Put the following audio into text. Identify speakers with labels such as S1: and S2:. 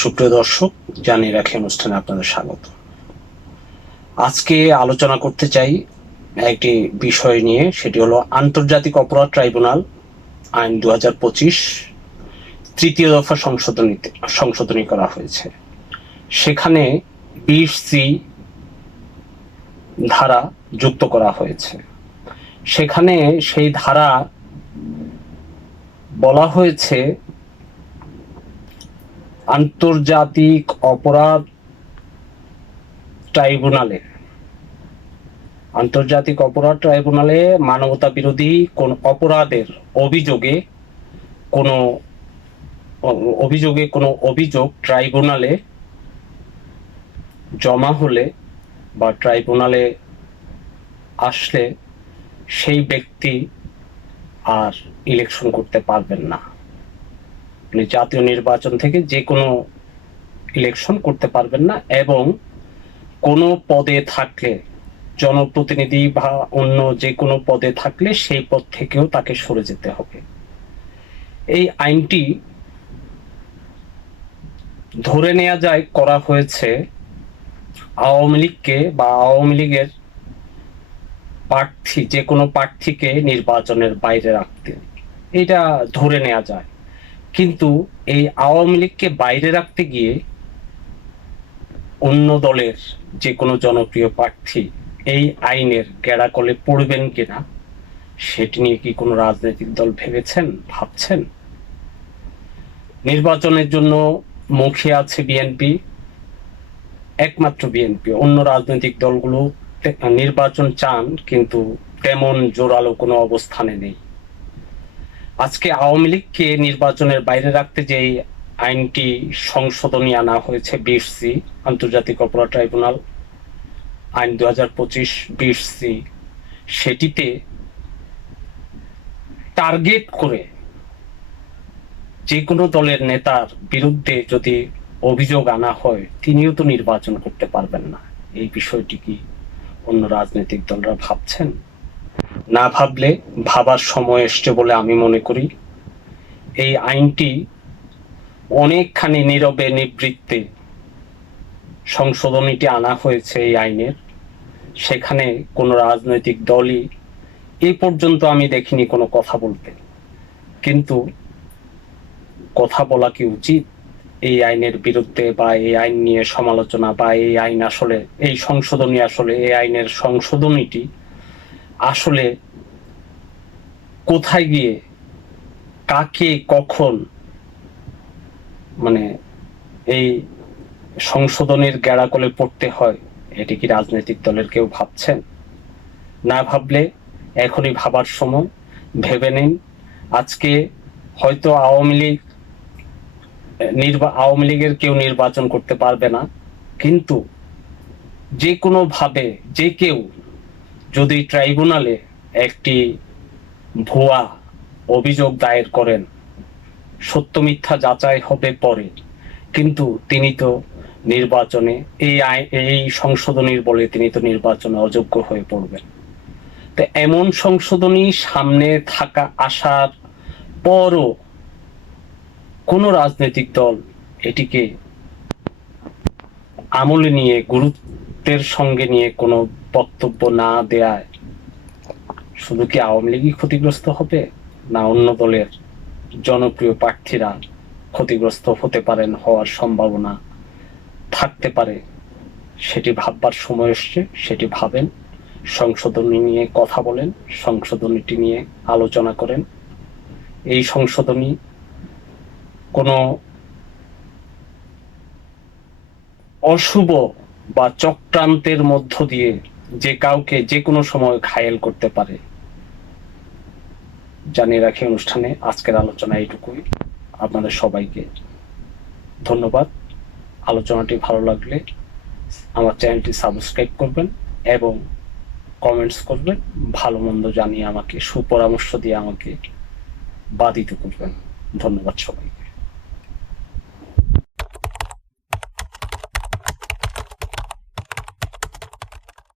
S1: সুপ্রিয় দর্শক জানিয়ে রাখি অনুষ্ঠানে আপনাদের স্বাগত আজকে আলোচনা করতে চাই একটি বিষয় নিয়ে সেটি হলো আন্তর্জাতিক অপরাধ ট্রাইব্যুনাল আইন দু হাজার পঁচিশ তৃতীয় দফা সংশোধনীতে সংশোধনী করা হয়েছে সেখানে বিশ সি ধারা যুক্ত করা হয়েছে সেখানে সেই ধারা বলা হয়েছে আন্তর্জাতিক অপরাধ ট্রাইব্যুনালে আন্তর্জাতিক অপরাধ ট্রাইব্যুনালে মানবতা বিরোধী কোন অপরাধের অভিযোগে কোনো অভিযোগে কোনো অভিযোগ ট্রাইব্যুনালে জমা হলে বা ট্রাইব্যুনালে আসলে সেই ব্যক্তি আর ইলেকশন করতে পারবেন না আপনি জাতীয় নির্বাচন থেকে যে কোনো ইলেকশন করতে পারবেন না এবং কোনো পদে থাকলে জনপ্রতিনিধি বা অন্য যে কোনো পদে থাকলে সেই পদ থেকেও তাকে সরে যেতে হবে এই আইনটি ধরে নেওয়া যায় করা হয়েছে আওয়ামী লীগকে বা আওয়ামী লীগের প্রার্থী যে কোনো প্রার্থীকে নির্বাচনের বাইরে রাখতে এটা ধরে নেওয়া যায় কিন্তু এই আওয়ামী লীগকে বাইরে রাখতে গিয়ে অন্য দলের যে কোনো জনপ্রিয় প্রার্থী এই আইনের কেড়াকলে পড়বেন কিনা সেটি নিয়ে কি কোনো রাজনৈতিক দল ভেবেছেন ভাবছেন নির্বাচনের জন্য মুখে আছে বিএনপি একমাত্র বিএনপি অন্য রাজনৈতিক দলগুলো নির্বাচন চান কিন্তু তেমন জোরালো কোনো অবস্থানে নেই আজকে আওয়ামী লীগকে নির্বাচনের বাইরে রাখতে যে আইনটি সংশোধনী আনা হয়েছে বিএসসি আন্তর্জাতিক অপরাধ ট্রাইব্যুনাল আইন দু হাজার পঁচিশ বিএসসি সেটিতে টার্গেট করে যে কোনো দলের নেতার বিরুদ্ধে যদি অভিযোগ আনা হয় তিনিও তো নির্বাচন করতে পারবেন না এই বিষয়টি কি অন্য রাজনৈতিক দলরা ভাবছেন না ভাবলে ভাবার সময় এসছে বলে আমি মনে করি এই আইনটি অনেকখানি নীরবে নিবৃত্তে সংশোধনীটি আনা হয়েছে এই আইনের সেখানে কোনো রাজনৈতিক দলই এই পর্যন্ত আমি দেখিনি কোনো কথা বলতে কিন্তু কথা বলা কি উচিত এই আইনের বিরুদ্ধে বা এই আইন নিয়ে সমালোচনা বা এই আইন আসলে এই সংশোধনী আসলে এই আইনের সংশোধনীটি আসলে কোথায় গিয়ে কাকে কখন মানে এই সংশোধনের গেড়াকলে পড়তে হয় এটি কি রাজনৈতিক দলের কেউ ভাবছেন না ভাবলে এখনই ভাবার সময় ভেবে নিন আজকে হয়তো আওয়ামী লীগ নির্বা আওয়ামী লীগের কেউ নির্বাচন করতে পারবে না কিন্তু যে কোনোভাবে যে কেউ যদি ট্রাইব্যুনালে একটি ভুয়া অভিযোগ দায়ের করেন সত্য মিথ্যা যাচাই হবে পরে কিন্তু তিনি তো নির্বাচনে এই আইন এই সংশোধনীর বলে তিনি তো নির্বাচনে অযোগ্য হয়ে পড়বেন তো এমন সংশোধনী সামনে থাকা আসার পরও কোন রাজনৈতিক দল এটিকে আমলে নিয়ে গুরুত্বের সঙ্গে নিয়ে কোনো বক্তব্য না দেয়ায় শুধু কি আওয়ামী লীগই ক্ষতিগ্রস্ত হবে না অন্য দলের জনপ্রিয় প্রার্থীরা ক্ষতিগ্রস্ত হতে পারেন হওয়ার সম্ভাবনা থাকতে পারে সেটি ভাববার সময় এসছে সেটি ভাবেন সংশোধনী নিয়ে কথা বলেন সংশোধনীটি নিয়ে আলোচনা করেন এই সংশোধনী কোনো অশুভ বা চক্রান্তের মধ্য দিয়ে যে কাউকে যে কোনো সময় ঘায়েল করতে পারে জানিয়ে রাখি অনুষ্ঠানে আজকের আলোচনা এইটুকুই আপনাদের সবাইকে ধন্যবাদ আলোচনাটি ভালো লাগলে আমার চ্যানেলটি সাবস্ক্রাইব করবেন এবং কমেন্টস করবেন ভালো মন্দ জানিয়ে আমাকে সুপরামর্শ দিয়ে আমাকে বাধিত করবেন ধন্যবাদ সবাইকে